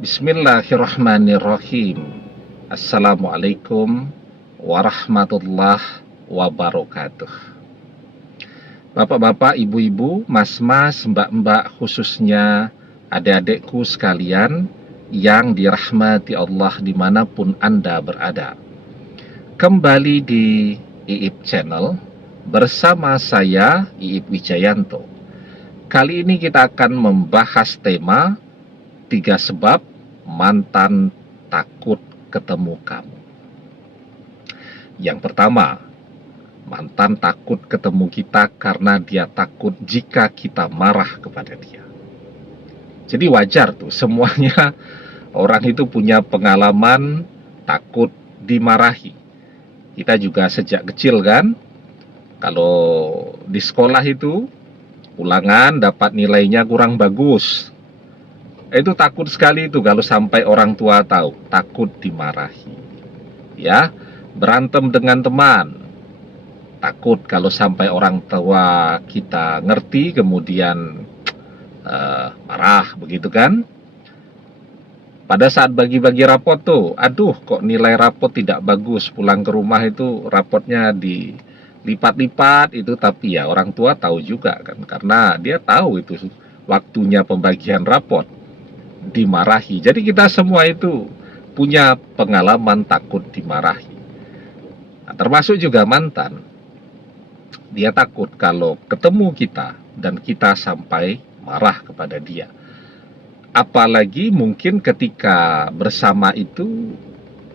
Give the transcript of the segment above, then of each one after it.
Bismillahirrahmanirrahim. Assalamualaikum warahmatullahi wabarakatuh. Bapak-bapak, ibu-ibu, mas-mas, mbak-mbak, khususnya adik-adikku sekalian yang dirahmati Allah dimanapun Anda berada. Kembali di Iip Channel bersama saya, Iip Wijayanto. Kali ini kita akan membahas tema 3 sebab mantan takut ketemu kamu. Yang pertama, mantan takut ketemu kita karena dia takut jika kita marah kepada dia. Jadi wajar tuh, semuanya orang itu punya pengalaman takut dimarahi. Kita juga sejak kecil kan, kalau di sekolah itu ulangan dapat nilainya kurang bagus, itu takut sekali itu kalau sampai orang tua tahu, takut dimarahi. Ya, berantem dengan teman, takut kalau sampai orang tua kita ngerti kemudian marah, begitu kan? Pada saat bagi-bagi rapot tuh, aduh kok nilai rapot tidak bagus, pulang ke rumah itu rapotnya dilipat-lipat itu, tapi ya orang tua tahu juga kan, karena dia tahu itu waktunya pembagian rapot, dimarahi. Jadi kita semua itu punya pengalaman takut dimarahi. Nah, termasuk juga mantan. Dia takut kalau ketemu kita dan kita sampai marah kepada dia. Apalagi mungkin ketika bersama itu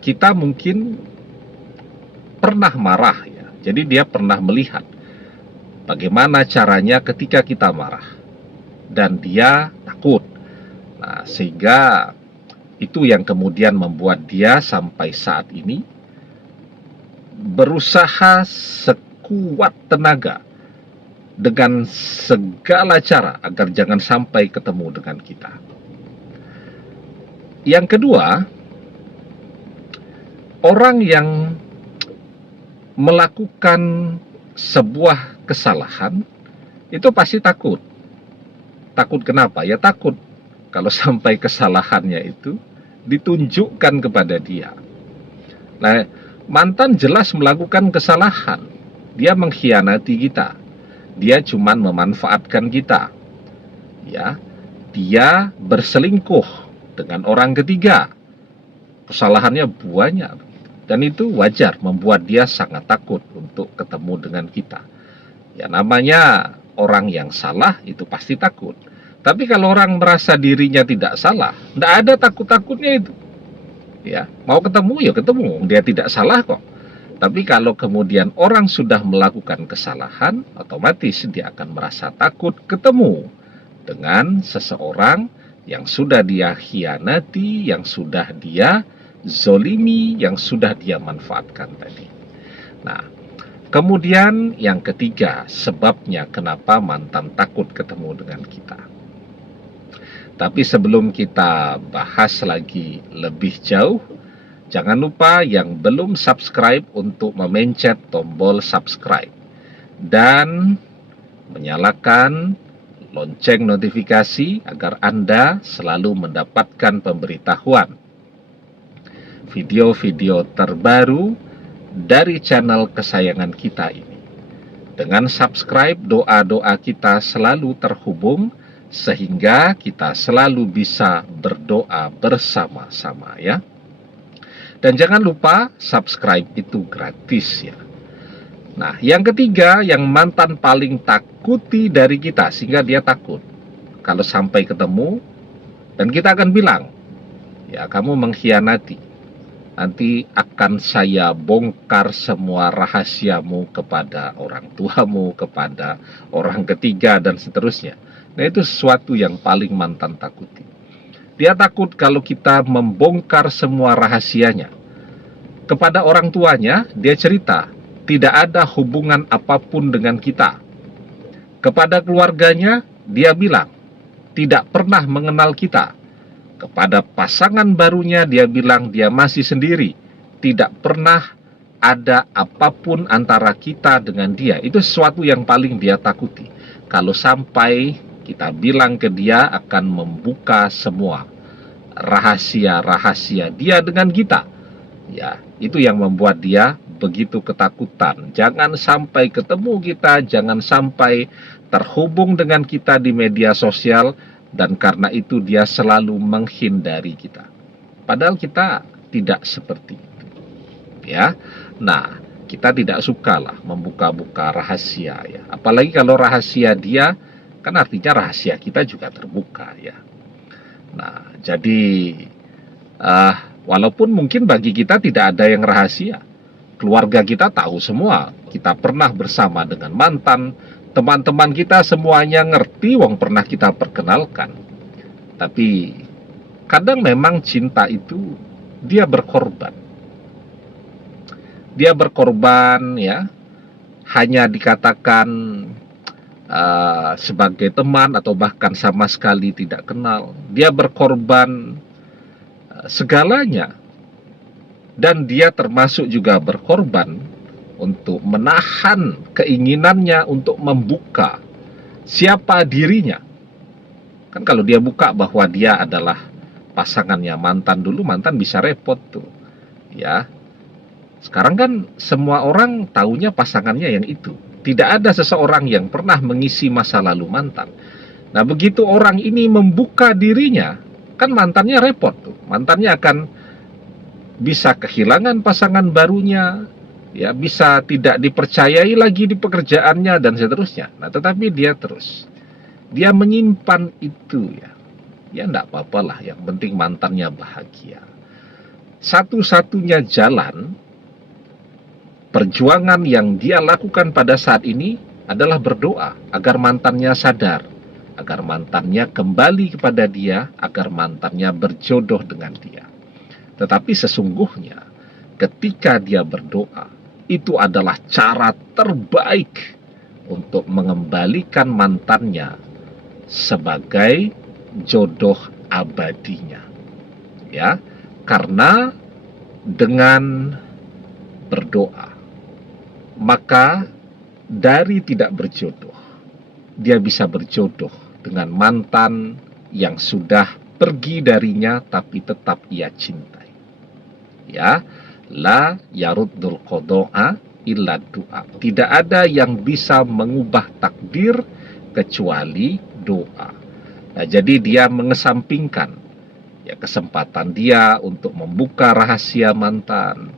kita mungkin pernah marah ya. Jadi dia pernah melihat bagaimana caranya ketika kita marah dan dia takut. Nah, sehingga itu yang kemudian membuat dia sampai saat ini berusaha sekuat tenaga dengan segala cara agar jangan sampai ketemu dengan kita. Yang kedua, orang yang melakukan sebuah kesalahan itu pasti takut. Takut kenapa? Ya takut kalau sampai kesalahannya itu ditunjukkan kepada dia. Nah, mantan jelas melakukan kesalahan. Dia mengkhianati kita. Dia cuman memanfaatkan kita. Ya, dia berselingkuh dengan orang ketiga. Kesalahannya banyak. Dan itu wajar membuat dia sangat takut untuk ketemu dengan kita. Ya, namanya orang yang salah itu pasti takut. Tapi kalau orang merasa dirinya tidak salah, tidak ada takut-takutnya itu. Ya, mau ketemu ya ketemu, dia tidak salah kok. Tapi kalau kemudian orang sudah melakukan kesalahan, otomatis dia akan merasa takut ketemu dengan seseorang yang sudah dia khianati, yang sudah dia zolimi, yang sudah dia manfaatkan tadi. Nah, kemudian yang ketiga, sebabnya kenapa mantan takut ketemu dengan kita. Tapi sebelum kita bahas lagi lebih jauh, jangan lupa yang belum subscribe untuk memencet tombol subscribe dan menyalakan lonceng notifikasi agar Anda selalu mendapatkan pemberitahuan video-video terbaru dari channel kesayangan kita ini. Dengan subscribe, doa-doa kita selalu terhubung sehingga kita selalu bisa berdoa bersama-sama ya. Dan jangan lupa subscribe itu gratis ya. Nah, yang ketiga yang mantan paling takuti dari kita sehingga dia takut kalau sampai ketemu dan kita akan bilang, ya kamu mengkhianati. Nanti akan saya bongkar semua rahasiamu kepada orang tuamu, kepada orang ketiga dan seterusnya. Nah, itu sesuatu yang paling mantan takuti. Dia takut kalau kita membongkar semua rahasianya. Kepada orang tuanya, dia cerita, tidak ada hubungan apapun dengan kita. Kepada keluarganya, dia bilang, tidak pernah mengenal kita. Kepada pasangan barunya, dia bilang dia masih sendiri. Tidak pernah ada apapun antara kita dengan dia. Itu sesuatu yang paling dia takuti. Kalau sampai kita bilang ke dia akan membuka semua rahasia-rahasia dia dengan kita. Ya, itu yang membuat dia begitu ketakutan. Jangan sampai ketemu kita, jangan sampai terhubung dengan kita di media sosial, dan karena itu dia selalu menghindari kita. Padahal kita tidak seperti itu. Ya. Nah, kita tidak sukalah membuka-buka rahasia ya. Apalagi kalau rahasia dia, kan artinya rahasia kita juga terbuka ya. Nah, jadi walaupun mungkin bagi kita tidak ada yang rahasia, keluarga kita tahu semua, kita pernah bersama dengan mantan, teman-teman kita semuanya ngerti, wong pernah kita perkenalkan. Tapi kadang memang cinta itu dia berkorban. Dia berkorban ya, hanya dikatakan sebagai teman atau bahkan sama sekali tidak kenal. Dia berkorban segalanya, dan dia termasuk juga berkorban untuk menahan keinginannya untuk membuka siapa dirinya. Kan kalau dia buka bahwa dia adalah pasangannya mantan dulu, mantan bisa repot tuh ya. Sekarang kan semua orang taunya pasangannya yang itu. Tidak ada seseorang yang pernah mengisi masa lalu mantan. Nah, begitu orang ini membuka dirinya, kan mantannya repot tuh. Mantannya akan bisa kehilangan pasangan barunya, ya, bisa tidak dipercayai lagi di pekerjaannya dan seterusnya. Nah, tetapi dia menyimpan itu ya. Ya enggak apa-apalah, yang penting mantannya bahagia. Satu-satunya jalan perjuangan yang dia lakukan pada saat ini adalah berdoa agar mantannya sadar, agar mantannya kembali kepada dia, agar mantannya berjodoh dengan dia. Tetapi sesungguhnya ketika dia berdoa, itu adalah cara terbaik untuk mengembalikan mantannya sebagai jodoh abadinya. Ya, karena dengan berdoa, maka dari tidak berjodoh, dia bisa berjodoh dengan mantan yang sudah pergi darinya tapi tetap ia cintai. Ya, la yaruddul qada'a illa doa. Tidak ada yang bisa mengubah takdir kecuali doa. Nah, jadi dia mengesampingkan ya kesempatan dia untuk membuka rahasia mantan.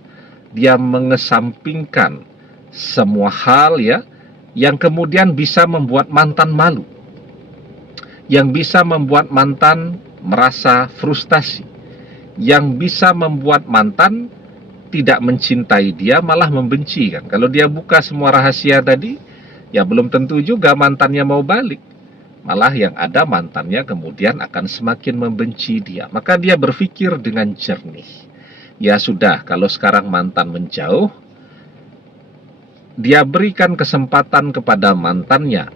Dia mengesampingkan semua hal ya yang kemudian bisa membuat mantan malu, yang bisa membuat mantan merasa frustasi, yang bisa membuat mantan tidak mencintai dia, malah membenci kan. Kalau dia buka semua rahasia tadi, ya belum tentu juga mantannya mau balik. Malah yang ada mantannya kemudian akan semakin membenci dia. Maka dia berpikir dengan jernih. Ya sudah, kalau sekarang mantan menjauh, dia berikan kesempatan kepada mantannya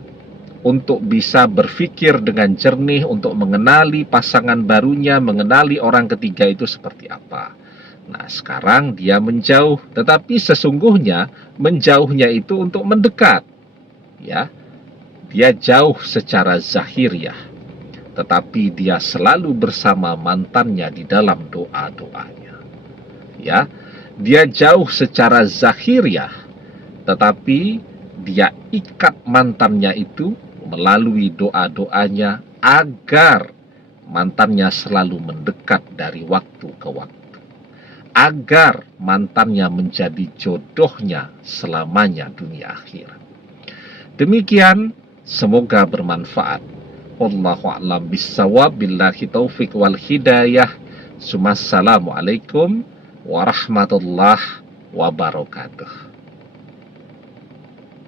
untuk bisa berpikir dengan jernih, untuk mengenali pasangan barunya, mengenali orang ketiga itu seperti apa. Nah, sekarang dia menjauh, tetapi sesungguhnya menjauhnya itu untuk mendekat. Ya, dia jauh secara zahiriah, tetapi dia selalu bersama mantannya di dalam doa-doanya. Ya, dia jauh secara zahiriah, tetapi dia ikat mantannya itu melalui doa-doanya agar mantannya selalu mendekat dari waktu ke waktu, agar mantannya menjadi jodohnya selamanya dunia akhirat. Demikian, semoga bermanfaat. Wallahu a'lam bissawab, billahi taufik wal hidayah. Assalamualaikum warahmatullahi wabarakatuh.